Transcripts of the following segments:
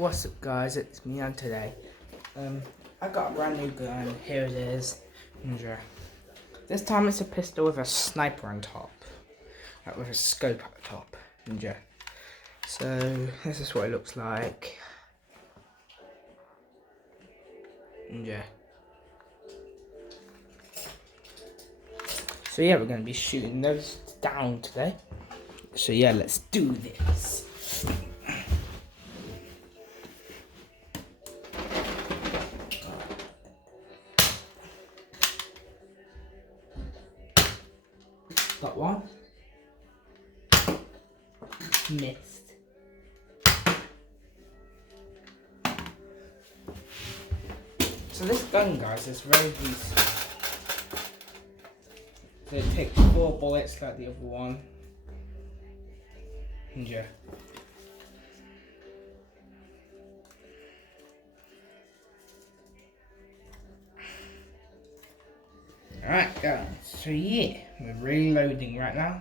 What's up guys, it's me and today I got a brand new gun. Here it is. This time it's a pistol with a sniper on top, like with a scope at the top. So this is what it looks like. So yeah, we're going to be shooting those down today. So yeah, let's do this. Got one. Missed. So this gun, guys, is very decent. So it takes 4 bullets like the other one. Alright guys, so yeah, we're reloading right now.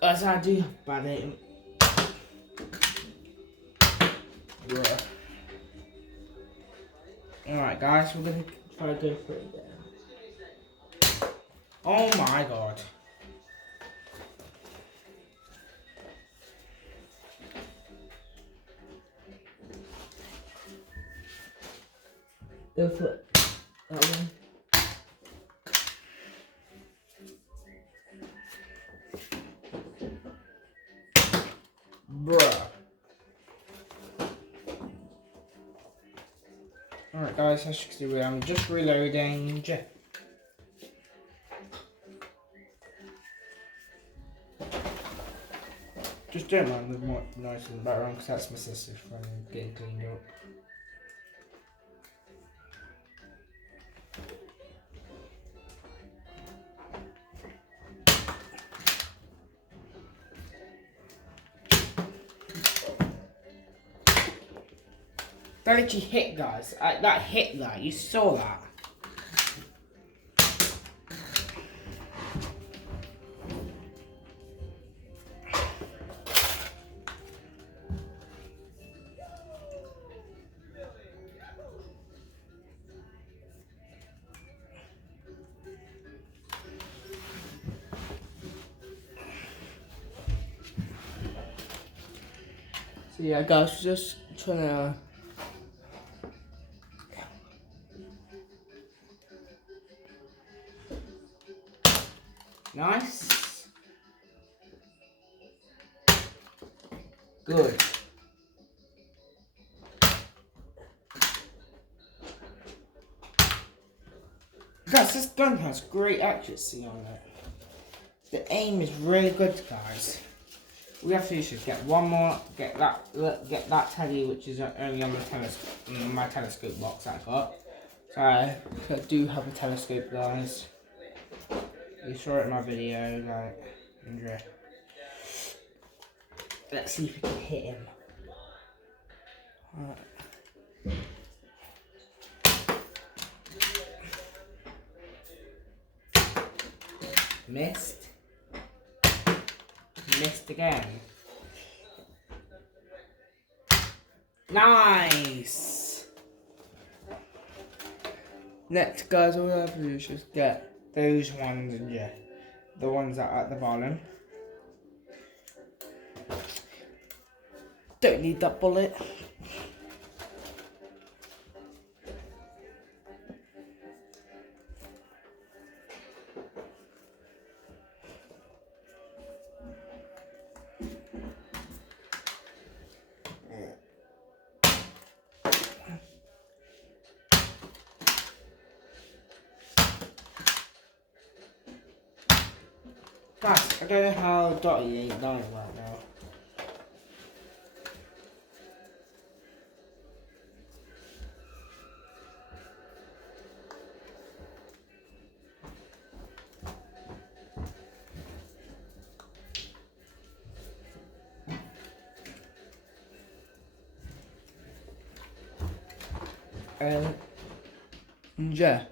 Guys, I do have bad aim. Alright guys, we're gonna try to go for it again. Oh my god. Go for it. That one. Bruh. Alright guys, as you can see, I'm just reloading. Just don't mind the noise in the background because that's my sister's phone getting cleaned up. That actually hit, guys. That hit that. You saw that. So yeah, guys, just trying to. Nice. Good. Guys, this gun has great accuracy on it. The aim is really good, guys. We have to just get one more, get that teddy, which is only on the my telescope box I got. So I do have a telescope, guys. You saw it in my video, like, let's see if we can hit him. Alright. Missed. Missed again. Nice! Next, guys, all we have to do is just get those ones, the ones that are at the bottom. Don't need that bullet. Guys, I don't know how Dottie ain't dying right now. Yeah.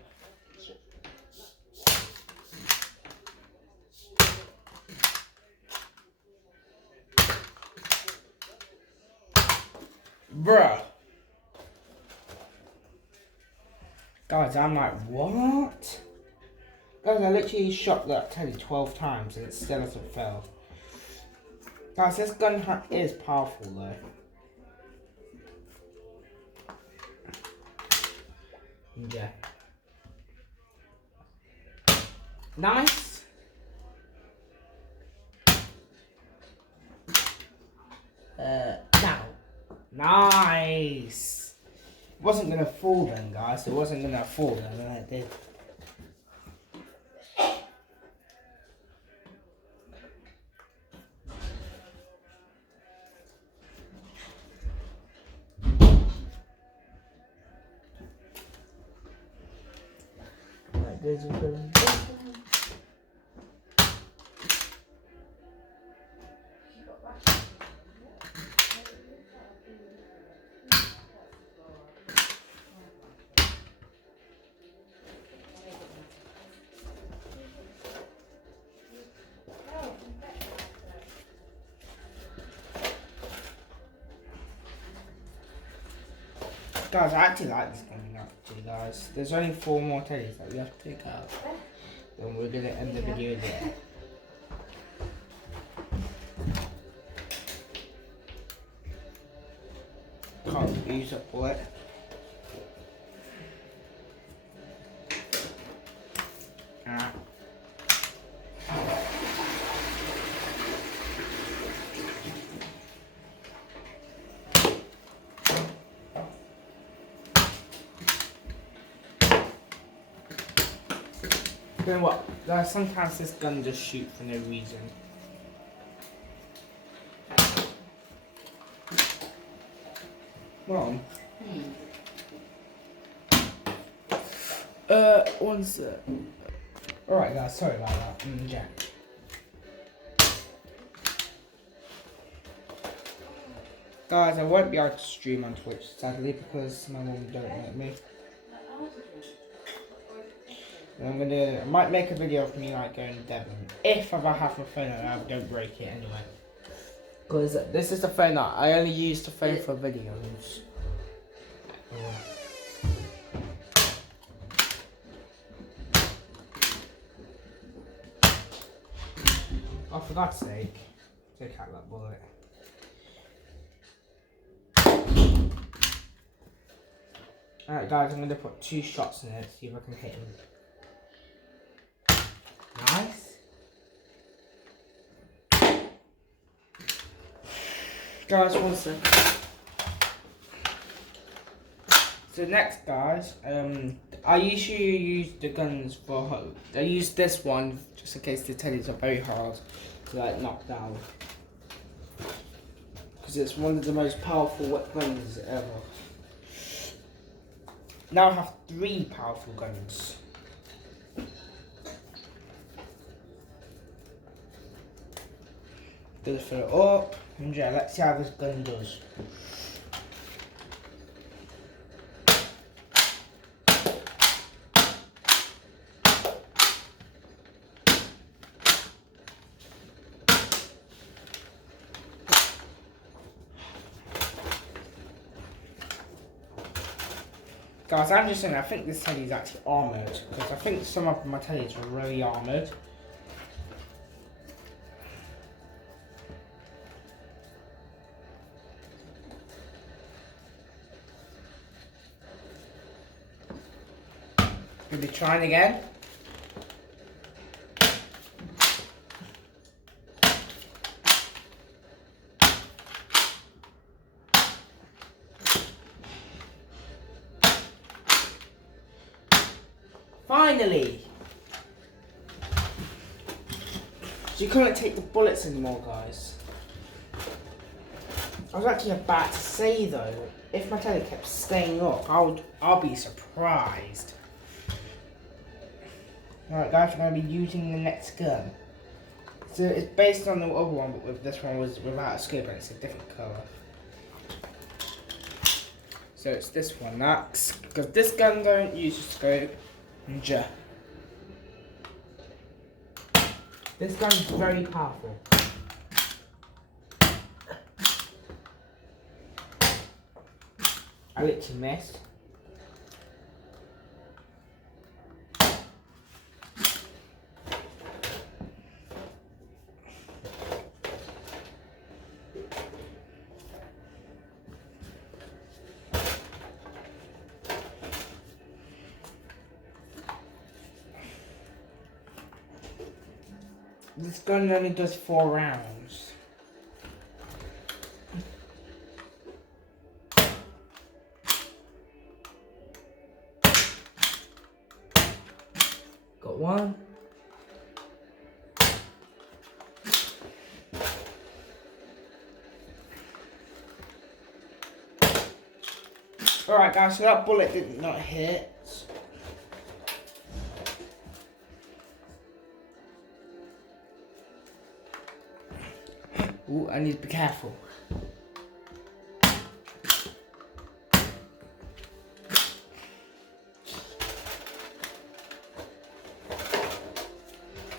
Bruh. Guys, I'm like, what? Guys, I literally shot that teddy 12 times and it still hasn't failed. Guys, this gun is powerful though. Yeah. Nice. Now. Nice. It wasn't gonna fall then, guys. It wasn't gonna fall then, and it did. Right, there's a good. Guys, I actually like this game actually, guys. There's only 4 more teddies that we have to take out. Then we're gonna end the video there. Can't use a bullet. You know what? Guys, sometimes this gun just shoots for no reason. Mom. One sec. Alright guys, sorry about that. Yeah. Guys, I won't be able to stream on Twitch sadly because my mom don't let me. And I might make a video of me like going to Devon. If I have my phone and I don't break it anyway. Because this is the phone that I only use the phone for videos. Oh, for God's sake. Take out that bullet. Alright guys, I'm going to put 2 shots in it, see if I can hit him. Nice. Guys, one second. So next guys, I usually use the guns for I use this one just in case the teddies are very hard to like knock down. Because it's one of the most powerful weapons ever. Now I have 3 powerful guns. Just fill it up, and yeah, let's see how this gun does. Guys, I'm just saying, I think this teddy is actually armoured, because I think some of my teddies are really armoured. We'll be trying again. Finally! So you couldn't take the bullets anymore, guys. I was actually about to say though, if my teddy kept staying up, I'll be surprised. Alright guys, we're going to be using the next gun. So it's based on the other one, but with this one was without a scope and it's a different colour. So it's this one, that's because this gun don't use a scope. Yeah. This gun is very powerful. I literally missed. This gun only does 4 rounds. Got one. Alright guys, so that bullet did not hit. Ooh, I need to be careful.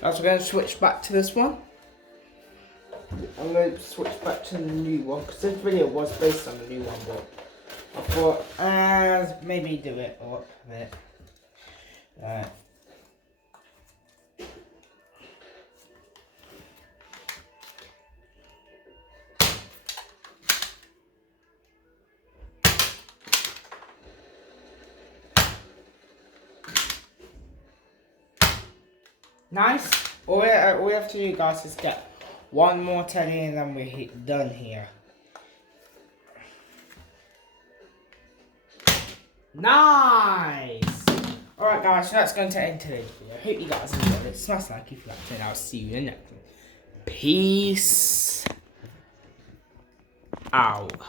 Guys, we're going to switch back to this one. I'm going to switch back to the new one because this video was based on the new one, but I thought maybe do it up a bit. Nice. All we have to do, guys, is get one more teddy and then we're done here. Nice! Alright guys, so that's going to end today's video. I hope you guys enjoyed it. Smash like if you liked it, and I'll see you in the next one. Peace out.